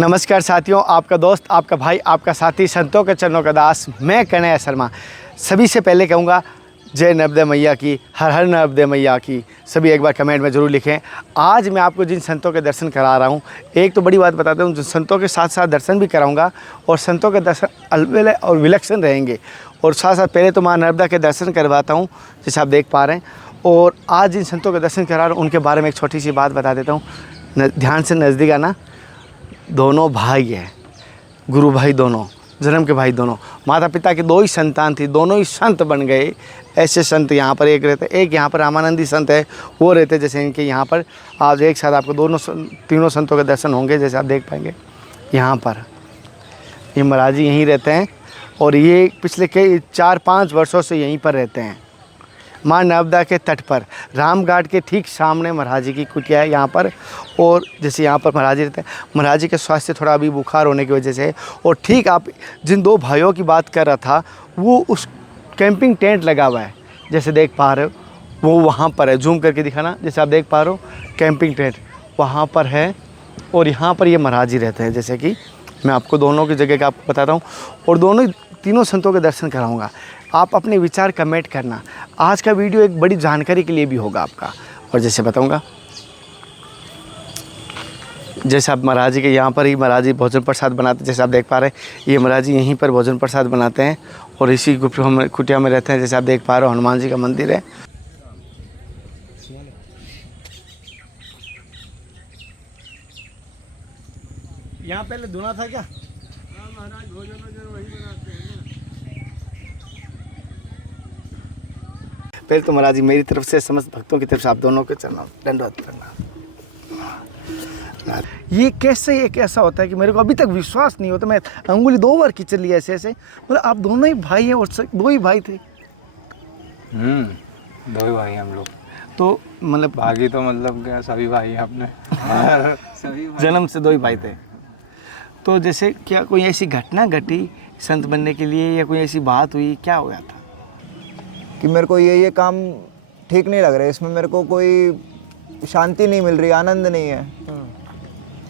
नमस्कार साथियों, आपका दोस्त, आपका भाई, आपका साथी, संतों के चरणों का दास, मैं कन्हैया शर्मा। सभी से पहले कहूँगा जय नर्मदे मैया की, हर हर नर्मदे मैया की। सभी एक बार कमेंट में ज़रूर लिखें। आज मैं आपको जिन संतों के दर्शन करा रहा हूँ, एक तो बड़ी बात बताता हूँ, जो संतों के साथ साथ दर्शन भी कराऊँगा और संतों के दर्शन अलबेले और विलक्षण रहेंगे। और साथ साथ पहले तो माँ नर्मदा के दर्शन करवाता हूँ, जैसे आप देख पा रहे हैं। और आज जिन संतों के दर्शन करा रहा हूँ उनके बारे में एक छोटी सी बात बता देता हूँ। ध्यान से नज़दीक आना। दोनों भाई हैं, गुरु भाई दोनों, जन्म के भाई दोनों, माता पिता की दो ही संतान थी, दोनों ही संत बन गए। ऐसे संत यहाँ पर एक रहते, एक यहाँ पर रामानंदी संत है वो रहते, जैसे इनके यहाँ पर आज एक साथ आपको तीनों संतों के दर्शन होंगे, जैसे आप देख पाएंगे। यहाँ पर ये महाराज जी यहीं रहते हैं और ये पिछले कई 4-5 वर्षों से यहीं पर रहते हैं, माँ नर्मदा के तट पर, रामघाट के ठीक सामने महाराज जी की कुटिया है यहाँ पर। और जैसे यहाँ पर महाराज जी रहते हैं, महाराज जी के स्वास्थ्य थोड़ा अभी बुखार होने की वजह से। और ठीक आप जिन दो भाइयों की बात कर रहा था, वो उस कैंपिंग टेंट लगा हुआ है, जैसे देख पा रहे हो, वो वहाँ पर है। जूम करके दिखाना, जैसे आप देख पा रहे हो कैंपिंग टेंट वहाँ पर है। और यहाँ पर ये महाराज जी रहते हैं, जैसे कि मैं आपको दोनों की जगह का आपको बताता हूँ और दोनों तीनों संतों के दर्शन कराऊँगा। आप अपने विचार कमेंट करना। आज का वीडियो एक बड़ी जानकारी के लिए भी होगा आपका। और जैसे बताऊंगा, जैसे आप महाराज जी के यहाँ पर ही महाराज जी भोजन प्रसाद बनाते हैं, जैसे आप देख पा रहे हैं, ये महाराज जी यहीं पर भोजन प्रसाद बनाते हैं और इसी कुटिया में रहते हैं। जैसे आप देख पा रहे हो, हनुमान जी का मंदिर है। यहाँ पहले धुना था क्या? महाराज भोजन वगैरह वही बनाते हैं ना। पहले तो महाराज जी मेरी तरफ से, समस्त भक्तों की तरफ से आप दोनों के चरणों दंडवत करना। ये कैसे, एक ऐसा होता है कि मेरे को अभी तक विश्वास नहीं होता। मैं अंगुली 2 बार खींच ली ऐसे ऐसे, मतलब आप दोनों ही भाई हैं और 2 ही भाई थे। 2 ही भाई हम लोग। तो मतलब भागी तो मतलब क्या, सभी भाई हैं अपने। सभी जन्म से 2 ही भाई थे। तो जैसे क्या कोई ऐसी घटना घटी संत बनने के लिए, या कोई ऐसी बात हुई, क्या हो गया था कि मेरे को ये काम ठीक नहीं लग रहा है, इसमें मेरे को कोई शांति नहीं मिल रही, आनंद नहीं है।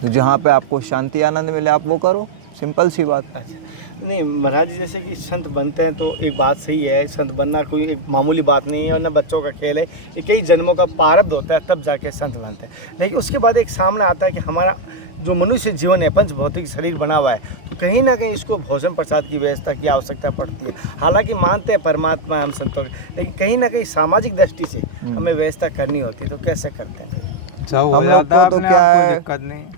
तो जहाँ पे आपको शांति आनंद मिले आप वो करो, सिंपल सी बात। अच्छा, नहीं महाराज जी, जैसे कि संत बनते हैं तो एक बात सही है, संत बनना कोई एक मामूली बात नहीं है और न बच्चों का खेल है। ये कई जन्मों का प्रारब्ध होता है, तब जाके संत बनते हैं। लेकिन उसके बाद एक सामने आता है कि हमारा जो मनुष्य जीवन है, पंच भौतिक शरीर बना हुआ है, तो कहीं ना कहीं इसको भोजन प्रसाद की व्यवस्था की आवश्यकता पड़ती है। हालांकि मानते हैं परमात्मा हम संतों के, लेकिन कहीं ना कहीं सामाजिक दृष्टि से हमें व्यवस्था करनी होती है। तो कैसे करते हैं? हम लोग को तो क्या है,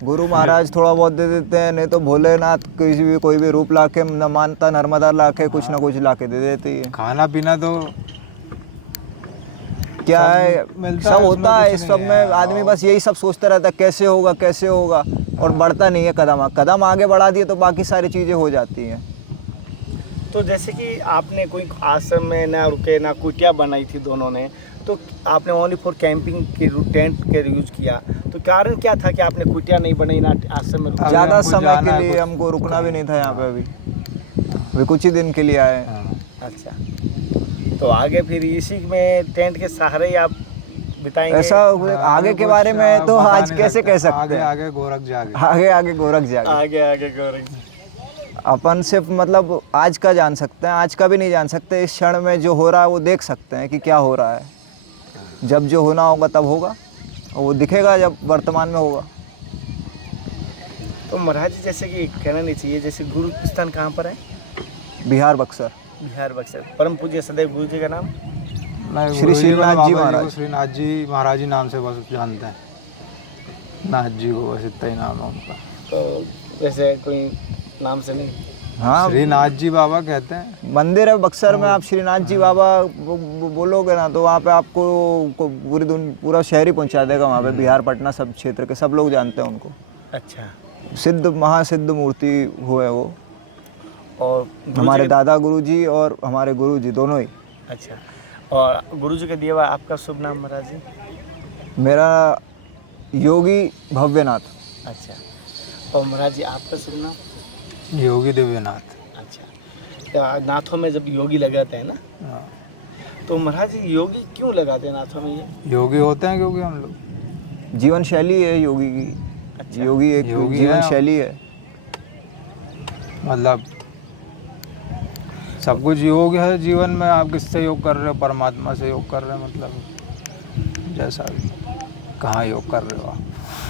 गुरु महाराज थोड़ा बहुत दे देते हैं, नहीं तो भोलेनाथ कोई भी रूप लाके, न मानता नर्मदा लाके कुछ ना कुछ लाके दे देती है। खाना पीना तो क्या है, सब होता है इस सब में। आदमी बस यही सब सोचता रहता है कैसे होगा कैसे होगा, और बढ़ता नहीं है। कदम आगे बढ़ा दिए तो बाकी सारी चीज़ें हो जाती हैं। तो जैसे कि आपने कोई आश्रम में ना रुके, ना कुटिया बनाई थी दोनों ने, तो आपने ओनली फॉर कैंपिंग के टेंट के यूज़ किया, तो कारण क्या था कि आपने कुटिया नहीं बनाई, ना आश्रम में? ज़्यादा समय के लिए हमको रुकना भी नहीं था यहाँ पे। अभी कुछ ही दिन के लिए आए। अच्छा, तो आगे फिर इसी में टेंट के सहारे ही आप बिताएंगे? ऐसा आगे के बारे में तो आज कैसे कह सकते हैं। आगे गोरख जागे, आगे गोरख जागे, आगे गोरख। अपन सिर्फ मतलब आज का जान सकते हैं, आज का भी नहीं जान सकते। इस क्षण में जो हो रहा है वो देख सकते हैं कि क्या हो रहा है। जब जो होना होगा तब होगा, और वो दिखेगा जब वर्तमान में होगा। तो महाराज जी, जैसे कि कहना नहीं चाहिए, जैसे गुरु स्थान कहाँ पर है? बिहार बक्सर। बिहार बक्सर। परम पूज्य सदैव गुरु जी का नाम? श्री श्रीनाथ जी महाराज। श्रीनाथ जी महाराज जी नाम से बस जानते हैं, नाथ जी को, बस इतना ही नाम है उनका। तो वैसे कोई नाम से नहीं? हाँ, श्रीनाथ जी बाबा कहते हैं। मंदिर है बक्सर में। आप श्रीनाथ जी बाबा बोलोगे ना तो वहाँ पे आपको पूरा शहर ही पहुँचा देगा। वहाँ पे बिहार पटना सब क्षेत्र के सब लोग जानते हैं उनको। अच्छा, सिद्ध महासिद्ध मूर्ति हुए वो। और हमारे दादा गुरुजी और हमारे गुरुजी दोनों ही। अच्छा, और गुरुजी का दिया हुआ आपका शुभ नाम महाराज जी? मेरा योगी भव्यनाथ। अच्छा, और महाराज जी आपका शुभ नाम? योगी दिव्यनाथ। अच्छा, नाथों में जब योगी लगाते हैं ना, तो महाराज जी योगी क्यों लगाते हैं नाथों में? ये योगी होते हैं क्योंकि हम लोग जीवन शैली है योगी की। अच्छा, योगी एक जीवन शैली है। मतलब सब कुछ योग है जीवन में। आप किससे योग कर रहे हो? परमात्मा से योग कर रहे हो, मतलब जैसा भी कहाँ योग कर रहे हो आप।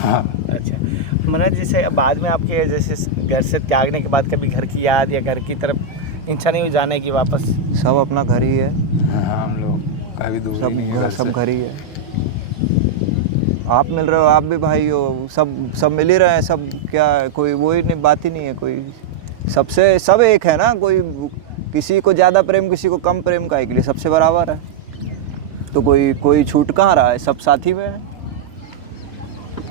हाँ। अच्छा महाराज, जैसे बाद में आपके जैसे घर से त्यागने के बाद कभी घर की याद या घर की तरफ इच्छा नहीं हुई जाने की वापस? सब अपना घर ही है, हाँ, हम लोग कभी दूर नहीं है घर सब से। घर ही है। आप मिल रहे हो, आप भी भाई हो, सब मिल ही रहे हैं सब। क्या कोई वही नहीं, बात ही नहीं है कोई। सबसे सब एक है ना, कोई किसी को ज़्यादा प्रेम किसी को कम प्रेम का है, के लिए सबसे बराबर है। तो कोई छूट कहाँ रहा है, सब साथी में है।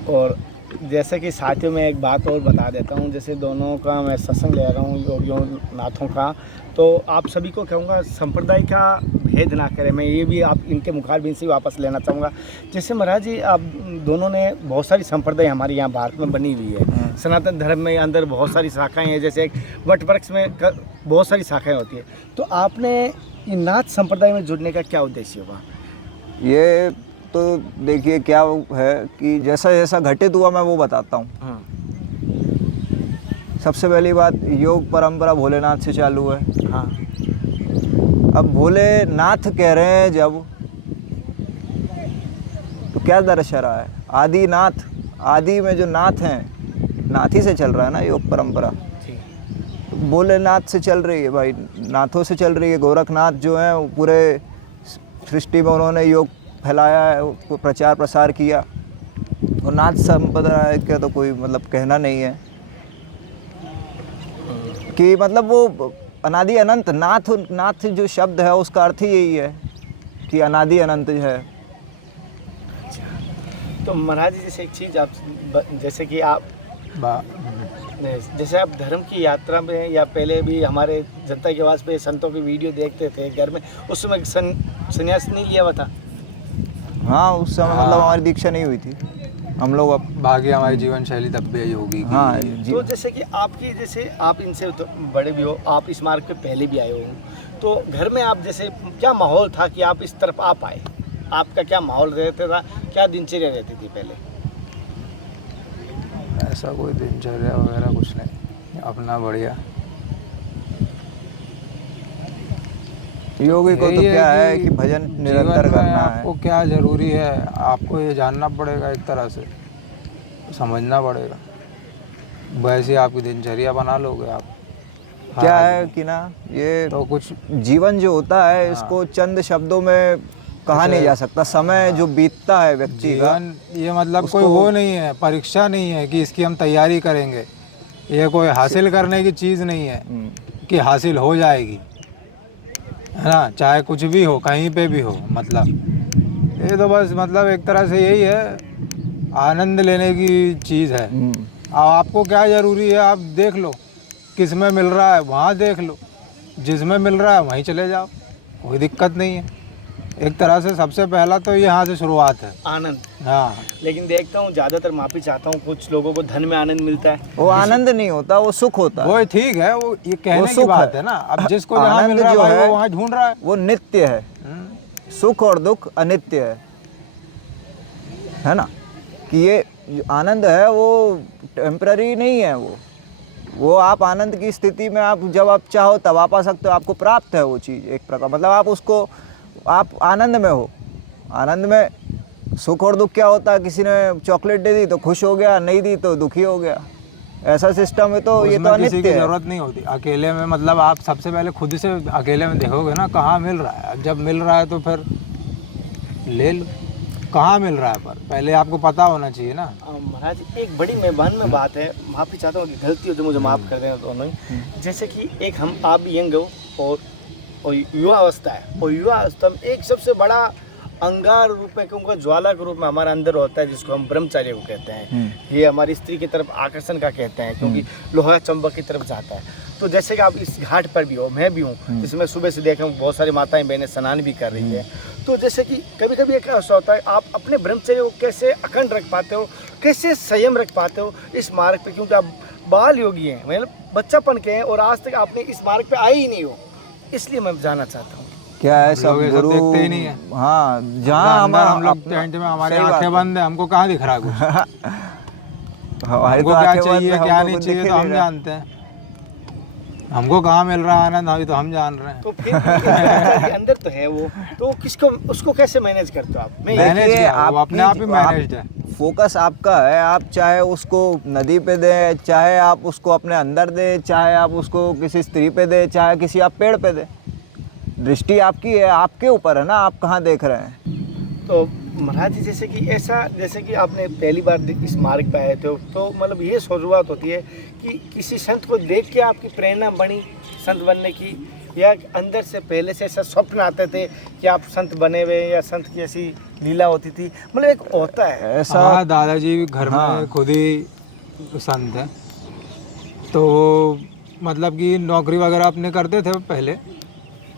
और जैसे कि साथियों में एक बात और बता देता हूँ, जैसे दोनों का मैं सत्संग ले रहा हूँ योगियों नाथों का, तो आप सभी को कहूँगा संप्रदाय का भेद ना करें। मैं ये भी आप इनके मुखारबिन से वापस लेना चाहूँगा। जैसे महाराज जी, आप दोनों ने बहुत सारी संप्रदाय हमारे यहाँ भारत में बनी हुई है। सनातन धर्म में अंदर बहुत सारी शाखाएँ हैं, जैसे एक वट वृक्ष में बहुत सारी शाखाएँ होती है। तो आपने ये नाथ संप्रदाय में जुड़ने का क्या उद्देश्य होगा? ये तो देखिए क्या है कि जैसा जैसा घटित हुआ मैं वो बताता हूँ। हाँ। सबसे पहली बात, योग परंपरा भोलेनाथ से चालू है। हाँ। अब भोलेनाथ कह रहे हैं जब, तो क्या दर्शा रहा है? आदिनाथ, आदि में जो नाथ हैं, नाथ ही से चल रहा है ना योग परंपरा। तो भोलेनाथ से चल रही है भाई, नाथों से चल रही है। गोरखनाथ जो हैं वो पूरे सृष्टि में उन्होंने योग फैलाया है, वो प्रचार प्रसार किया। और नाथ संप्रदाय का तो कोई मतलब कहना नहीं है कि मतलब वो अनादि अनंत। नाथ जो शब्द है उसका अर्थ ही यही है कि अनादि अनंत है। तो महाराज जी, जैसे एक चीज़ आप, जैसे कि आप जैसे आप धर्म की यात्रा में या पहले भी हमारे जनता की आवाज़ पे संतों की वीडियो देखते थे घर में, उस समय संन्यास नहीं लिया हुआ था? हाँ, उस समय मतलब हमारी दीक्षा नहीं हुई थी। हम लोग अब बाकी हमारी जीवन शैली तब भी यही होगी। हाँ तो जैसे कि आपकी, जैसे आप इनसे तो बड़े भी हो, आप इस मार्ग पे पहले भी आए हो, तो घर में आप जैसे क्या माहौल था कि आप इस तरफ आ पाए? आपका क्या माहौल रहता था, क्या दिनचर्या रहती थी पहले? ऐसा कोई दिनचर्या वगैरह कुछ नहीं, अपना बढ़िया। योगी को तो क्या है कि भजन निरंतर करना है। आपको क्या जरूरी है, आपको ये जानना पड़ेगा, एक तरह से समझना पड़ेगा। वैसे आपकी दिनचर्या बना लोगे आप। क्या है कि ना, ये तो कुछ जीवन जो होता है इसको चंद शब्दों में कहा नहीं जा सकता। समय जो बीतता है व्यक्ति का, जीवन ये मतलब कोई वो नहीं है, परीक्षा नहीं है कि इसकी हम तैयारी करेंगे। ये कोई हासिल करने की चीज़ नहीं है कि हासिल हो जाएगी, है ना, चाहे कुछ भी हो, कहीं पे भी हो। मतलब ये तो बस मतलब एक तरह से यही है, आनंद लेने की चीज़ है। अब आपको क्या ज़रूरी है, आप देख लो, किस में मिल रहा है वहाँ देख लो, जिसमें मिल रहा है वहीं चले जाओ, कोई दिक्कत नहीं है। एक तरह से सबसे पहला तो यहाँ से शुरुआत है, आनंद। हाँ। लेकिन देखता हूँ ज़्यादातर, माफ़ी चाहता हूँ, कुछ लोगों को धन में आनंद मिलता है। वो आनंद नहीं होता, वो सुख होता है। वो ठीक है, वो ये कहने की सुख बात है। है ना। अब जिसको जहाँ मिल आनंद रहा है जो भाई, है वो वहाँ ढूंढ रहा है। वो नित्य है। सुख और दुख अनित्य है ना। कि ये जो आनंद है वो टेम्पररी नहीं है। वो आप आनंद की स्थिति में आप जब आप चाहो तब आप आ सकते हो, आपको प्राप्त है वो चीज़ एक प्रकार। मतलब आप उसको, आप आनंद में हो। आनंद में सुख और दुख क्या होता है, किसी ने चॉकलेट दे दी तो खुश हो गया, नहीं दी तो दुखी हो गया, ऐसा सिस्टम है। तो ये तो उसमें किसी अनित्य की है। जरूरत नहीं होती। अकेले में मतलब आप सबसे पहले खुद से अकेले में देखोगे ना कहाँ मिल रहा है। अब जब मिल रहा है तो फिर ले लो, कहाँ मिल रहा है, पर पहले आपको पता होना चाहिए ना। महाराज, एक बड़ी मेहमान में बात है, माफ़ी चाहता हूँ कि गलती हो तो मुझे माफ़ कर देना दोनों ही। जैसे कि एक हम आप भी यंग हो और युवा अवस्था है, और युवा अवस्था में एक सबसे बड़ा अंगार रूप में, कहूँगा ज्वाला के रूप में हमारे अंदर होता है, जिसको हम ब्रह्मचर्य को कहते हैं। ये हमारी स्त्री की तरफ आकर्षण का कहते हैं, क्योंकि लोहा चंबक की तरफ जाता है। तो जैसे कि आप इस घाट पर भी हो, मैं भी हूँ, जिसमें सुबह से देखा हूँ बहुत सारी माताएं बहनें स्नान भी कर रही है। तो जैसे कि कभी कभी एक ऐसा होता है, आप अपने ब्रह्मचर्य को कैसे अखंड रख पाते हो, कैसे संयम रख पाते हो इस मार्ग पे? क्योंकि आप बाल योगी हैं, मतलब बच्चापन के हैं, और आज तक आपने इस मार्ग पे आए ही नहीं हो, इसलिए मैं जानना चाहता हूँ। क्या है, सब लोग ये सब गुरु देखते ही नहीं है। हाँ, जहाँ हम लोग टेंट में, हमारी आंखें बंद है, हमको कहाँ दिख रहा है कुछ। हमारी हमको तो क्या आंखें बंद चाहिए है, क्या हमको नहीं कुछ चाहिए दिख तो ही हम नहीं रहा। जानते हैं। हमको कहाँ मिल रहा है आनंद, अभी तो हम जान रहे हैं। तो फिर ये अंदर तो है वो, तो किसको उसको कैसे मैनेज करते हो आप? मैं ये- मैनेज किया, वो अपने आप ही मैनेज्ड है। फोकस आपका है, आप चाहे उसको नदी पे दे, चाहे आप उसको अपने अंदर दे, चाहे आप उसको किसी स्त्री पे दे, चाहे किसी आप पेड़ पे दे, दृष्टि आपकी है, आपके ऊपर है ना, आप कहाँ देख रहे हैं। तो महाराज जी, जैसे कि ऐसा, जैसे कि आपने पहली बार इस मार्ग पे आए थे, तो मतलब ये शुरुआत होती है कि किसी संत को देख के आपकी प्रेरणा बनी संत बनने की, या अंदर से पहले से ऐसा स्वप्न आते थे कि आप संत बने हुए, या संत की ऐसी लीला होती थी? मतलब एक होता है ऐसा हाँ, दादाजी घर हाँ। में खुद ही संत है, तो वो मतलब कि नौकरी वगैरह अपने करते थे पहले,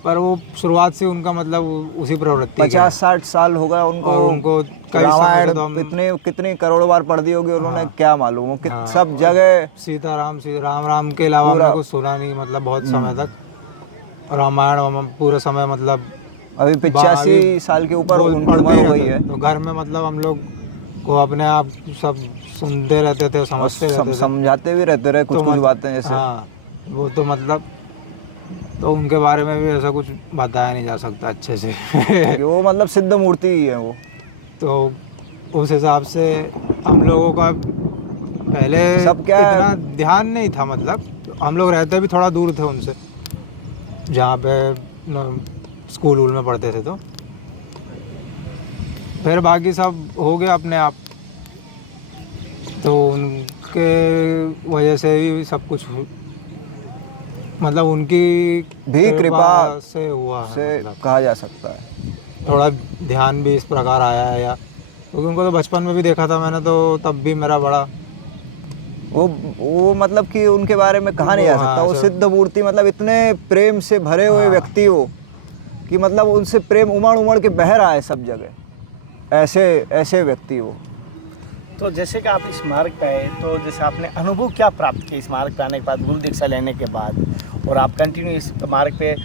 पर वो शुरुआत से उनका मतलब उसी प्रवृत्ति का है। 50-60 साल हो गए उनको, और उनको कई समय रामायण से तो हम इतने कितनी करोड़ बार पढ़ दी होगी उन्होंने, हाँ। क्या मालूम वो हाँ, सब जगह सीताराम राम राम के अलावा हमने कुछ सुना नहीं, मतलब बहुत समय तक रामायण हम पूरे समय मतलब अभी 85 साल के ऊपर उनकी पढ़ते उम्र ही हो गई रहते है। थे। तो घर में मतलब हम लोग को अपने आप सब सुनते रहते थे, समझते रहते थे, समझाते भी रहते रहे कुछ कुछ बातें जैसे। हाँ, वो तो मतलब तो उनके बारे में भी ऐसा कुछ बताया नहीं जा सकता अच्छे से कि वो मतलब सिद्ध मूर्ति ही है वो। तो उस हिसाब से हम लोगों का पहले सब क्या है- इतना ध्यान नहीं था, मतलब हम लोग रहते भी थोड़ा दूर थे उनसे, जहाँ पे स्कूल वूल में पढ़ते थे। तो फिर बाकी सब हो गया अपने आप, तो उनके वजह से ही सब कुछ मतलब उनकी भी कृपा से हुआ है, से मतलब कहा जा सकता है। थोड़ा ध्यान भी इस प्रकार आया है, या क्योंकि उनको तो बचपन में भी देखा था मैंने, तो तब भी मेरा बड़ा वो मतलब कि उनके बारे में कहा नहीं जा हाँ, सकता। वो सब- सिद्ध मूर्ति, मतलब इतने प्रेम से भरे हुए व्यक्ति हो कि मतलब उनसे प्रेम उमड़ उमड़ के बह रहा है सब जगह, ऐसे ऐसे व्यक्ति हो। तो जैसे कि आप इस मार्ग पे आए, तो जैसे आपने अनुभव क्या प्राप्त किया इस मार्ग पे आने के बाद, गुरु दीक्षा लेने के बाद, और आप कंटिन्यू इस मार्ग पे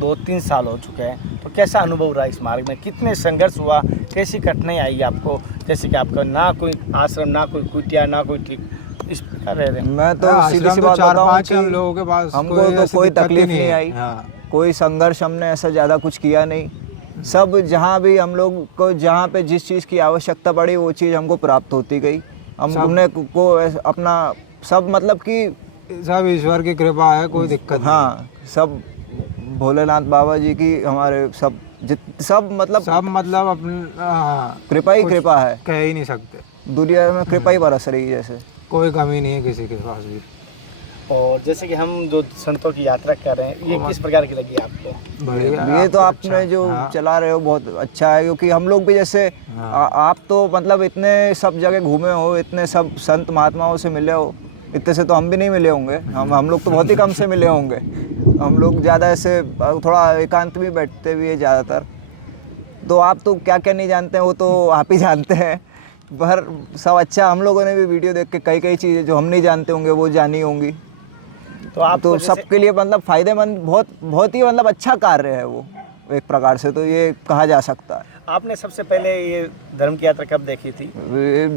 2-3 साल हो चुके हैं, तो कैसा अनुभव रहा इस मार्ग में? कितने संघर्ष हुआ, कैसी कठिनाई आई आपको? जैसे कि आपका ना कोई आश्रम, ना कोई कुटिया, ना कोई ठीक, इस प्रकार रह रहे हैं। मैं तो हाँ, सीधी आश्रम सी तो बात 4-5 बताऊं हम कि लोगों के पास हमको कोई तो ऐसी कोई दिक्कत ही तकलीफ नहीं है। आई, हाँ, कोई संघर्ष हमने ऐसा ज़्यादा कुछ किया नहीं। सब जहाँ भी हम लोग को जहाँ पे जिस चीज़ की आवश्यकता पड़ी वो चीज़ हमको प्राप्त होती गई। हमने को अपना सब मतलब कि सब ईश्वर की कृपा है, कोई दिक्कत नहीं। हाँ, सब भोलेनाथ बाबा जी की हमारे सब सब मतलब सब मतलब अपने कृपा ही कृपा है। कह ही नहीं सकते, दुनिया में कृपा ही बरस रही है जैसे। कोई कमी नहीं है किसी के पास भी। और जैसे कि हम जो संतों की यात्रा कर रहे हैं, ये किस प्रकार की लगी आपको? बढ़िया, ये तो आपको आपने अच्छा, जो हाँ, चला रहे हो बहुत अच्छा है, क्योंकि हम लोग भी जैसे हाँ। आप तो मतलब इतने सब जगह घूमे हो, इतने सब संत महात्माओं से मिले हो, इतने से तो हम भी नहीं मिले होंगे। हम लोग तो बहुत ही कम से मिले होंगे। हम लोग ज़्यादा ऐसे थोड़ा एकांत में बैठते भी है ज़्यादातर। तो आप तो क्या क्या नहीं जानते हैं वो तो आप ही जानते हैं, पर सब अच्छा। हम लोगों ने भी वीडियो देख के कई कई चीज़ें जो हम नहीं जानते होंगे वो जानी होंगी। तो आप तो सबके लिए मतलब फ़ायदेमंद, बहुत बहुत ही मतलब अच्छा कार्य है वो एक प्रकार से, तो ये कहा जा सकता है। आपने सबसे पहले ये धर्म की यात्रा कब देखी थी?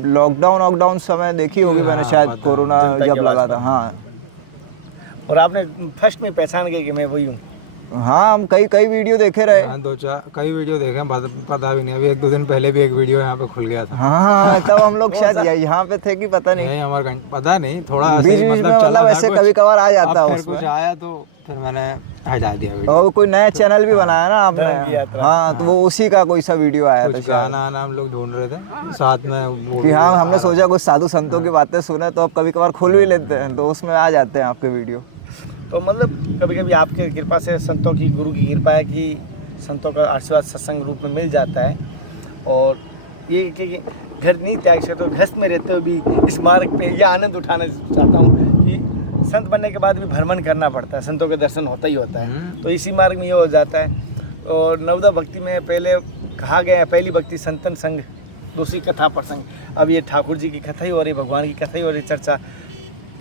लॉकडाउन समय देखी होगी मैंने, शायद कोरोना जनता जब की आवाज़ लगा था। पर। हाँ और आपने फर्स्ट में पहचान गई कि मैं वही हूँ? हाँ, हम कई कई वीडियो देखे रहे। हाँ, 2-4 कई वीडियो देखे हैं, पता भी नहीं। अभी 1-2 दिन पहले भी एक वीडियो यहाँ पे खुल गया था। हाँ, तब हम लोग शायद यहाँ पे थे कि पता नहीं, नहीं, हमारे पता नहीं, थोड़ा ऐसे बीच ही बीच में मतलब चला मतलब था ऐसे कुछ। कभी कभार आ जाता अब है फिर कुछ उसमें। आया तो फिर मैंने हटा दिया वीडियो। और कोई नया चैनल भी बनाया ना धर्म की आपने? यात्रा। हाँ, तो वो उसी का कोई सा वीडियो आया था कुछ शायद। गाना आना हम लोग ढूंढ रहे थे साथ में, वो कि हाँ, हमने सोचा कुछ साधु संतों की बातें सुने तो अब कभी कभार खोल भी लेते हैं, तो उसमें आ जाते हैं आपके वीडियो। तो मतलब कभी कभी आपके कृपा से, संतों की, गुरु की कृपा है कि संतों का आशीर्वाद सत्संग रूप में मिल जाता है। और ये कि घर नहीं त्याग सकते, तो गृहस्थ में रहते हुए भी इस मार्ग पे यह आनंद उठाना चाहता हूँ कि संत बनने के बाद भी भ्रमण करना पड़ता है, संतों के दर्शन होता ही होता है। तो इसी मार्ग में ये हो जाता है। और नवदा भक्ति में पहले कहा गया है, पहली भक्ति संतन संग, दूसरी कथा प्रसंग। अब ये ठाकुर जी की कथा ही हो रही, भगवान की कथा ही हो रही, चर्चा।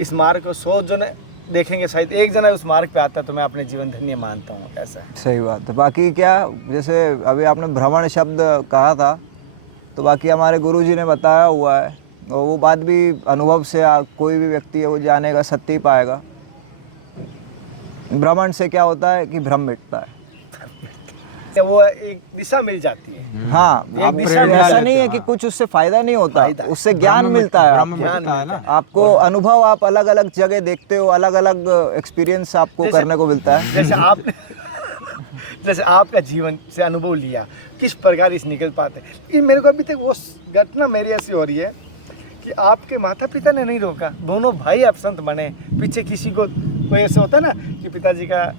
इस मार्ग को 100 जन देखेंगे, शायद एक जना उस मार्ग पे आता है, तो मैं अपने जीवन धन्य मानता हूँ। ऐसा है। सही बात है। बाकी क्या, जैसे अभी आपने भ्रमण शब्द कहा था, तो बाकी हमारे गुरुजी ने बताया हुआ है, और वो बात भी अनुभव से कोई भी व्यक्ति है वो जानेगा, सत्य ही पाएगा ब्रह्मांड से क्या होता है कि भ्रम मिटता है। तो वो एक दिशा मिल जाती है। हाँ, एक आप दिशा में ऐसा जाते नहीं है हैं, कि हाँ। कुछ उससे फायदा नहीं होता, फायदा। उससे ज्ञान मिलता है ब्रह्म आपको। मिलता है ना। आपको अनुभव, आप अलग अलग जगह देखते हो, अलग अलग एक्सपीरियंस आपको जैसे- करने को मिलता है। जैसे आपका जीवन से अनुभव लिया, किस प्रकार इस निकल पाते। लेकिन मेरे को अभी तक वो घटना मेरी ऐसी हो रही है कि आपके माता पिता ने नहीं रोका, दोनों भाई आप संत बने। पीछे किसी को कोई ऐसे होता है ना कि पिताजी का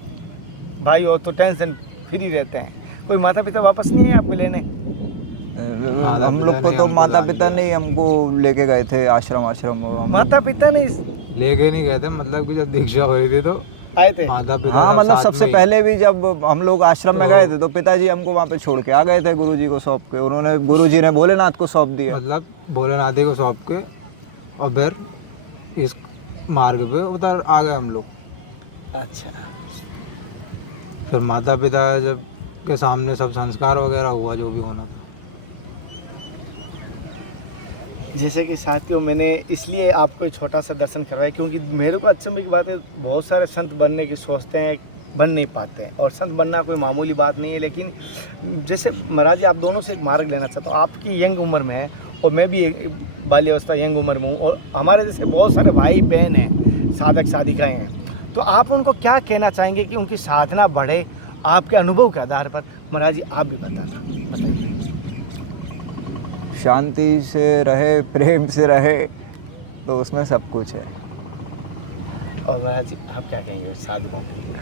भाई हो तो टेंशन फ्री रहते हैं, कोई माता पिता वापस नहीं है आपको लेने। हम लोग को ने तो हमको माता दान पिता दिया। नहीं हमको लेके गए थे आश्रम। माता पिता ने लेके नहीं गए थे, मतलब कि जब दीक्षा हो रही थी तो आए थे। माता पिता हाँ, सब मतलब साथ सबसे में ही। पहले भी जब हम लोग आश्रम में गए थे तो पिताजी हमको वहाँ पे छोड़ के आ गए थे, गुरुजी को सौंप के। उन्होंने, गुरुजी ने भोलेनाथ को सौंप दिया। मतलब भोलेनाथ को सौंप के और फिर इस मार्ग पे उतर आ गए हम लोग। अच्छा, फिर माता पिता जब के सामने सब संस्कार वगैरह हुआ जो भी होना था। जैसे कि साथियों, मैंने इसलिए आपको एक छोटा सा दर्शन करवाया क्योंकि मेरे को अचंभे की बात है, बहुत सारे संत बनने की सोचते हैं, बन नहीं पाते हैं। और संत बनना कोई मामूली बात नहीं है। लेकिन जैसे महाराज जी, आप दोनों से एक मार्ग लेना चाहता हूँ। आपकी यंग उम्र में है और मैं भी बाल्यावस्था यंग उम्र में हूँ, और हमारे जैसे बहुत सारे भाई बहन हैं, साधक साधिकाएँ हैं। तो आप उनको क्या कहना चाहेंगे कि उनकी साधना बढ़े? आपके अनुभव के आधार पर महाराज जी आप भी बताइए। शांति से रहे, प्रेम से रहे, तो उसमें सब कुछ है। और महाराज जी आप क्या कहेंगे साधकों के लिए?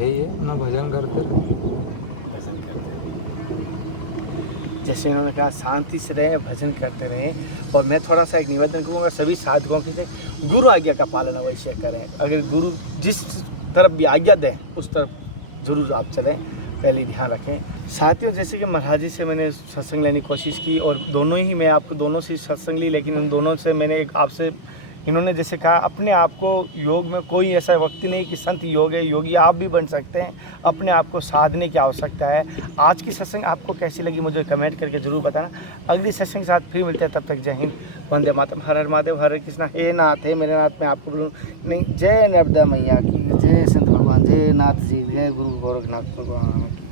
यही है, अपना भजन करते रहो। भजन करते रहें, जैसे इन्होंने कहा शांति से रहें, भजन करते रहें। और मैं थोड़ा सा एक निवेदन करूँगा सभी साधकों के से, गुरु आज्ञा का पालन अवश्य करें। अगर गुरु जिस तरफ भी आज्ञा दें उस तरफ जरूर आप चलें, पहले ध्यान रखें। साथियों, जैसे कि महाराज जी से मैंने सत्संग लेने की कोशिश की, और दोनों ही मैं आपको दोनों से सत्संग ली, लेकिन उन दोनों से मैंने एक आपसे, इन्होंने जैसे कहा अपने आप को योग में कोई ऐसा व्यक्ति नहीं कि संत योग है, योगी आप भी बन सकते हैं। अपने आप को साधने की आवश्यकता है। आज की सत्संग आपको कैसी लगी मुझे कमेंट करके जरूर बताना। अगली सत्संग के साथ फिर मिलते हैं, तब तक जय हिंद, वंदे मातरम, हर हर महादेव, हरे कृष्णा। हे नाथ, हे मेरे नाथ, मैं आपको बोलूँ नहीं, जय नर्मदा मैया की, जय संत भगवान, जय नाथ जी, जय गुरु गोरखनाथ भगवान की।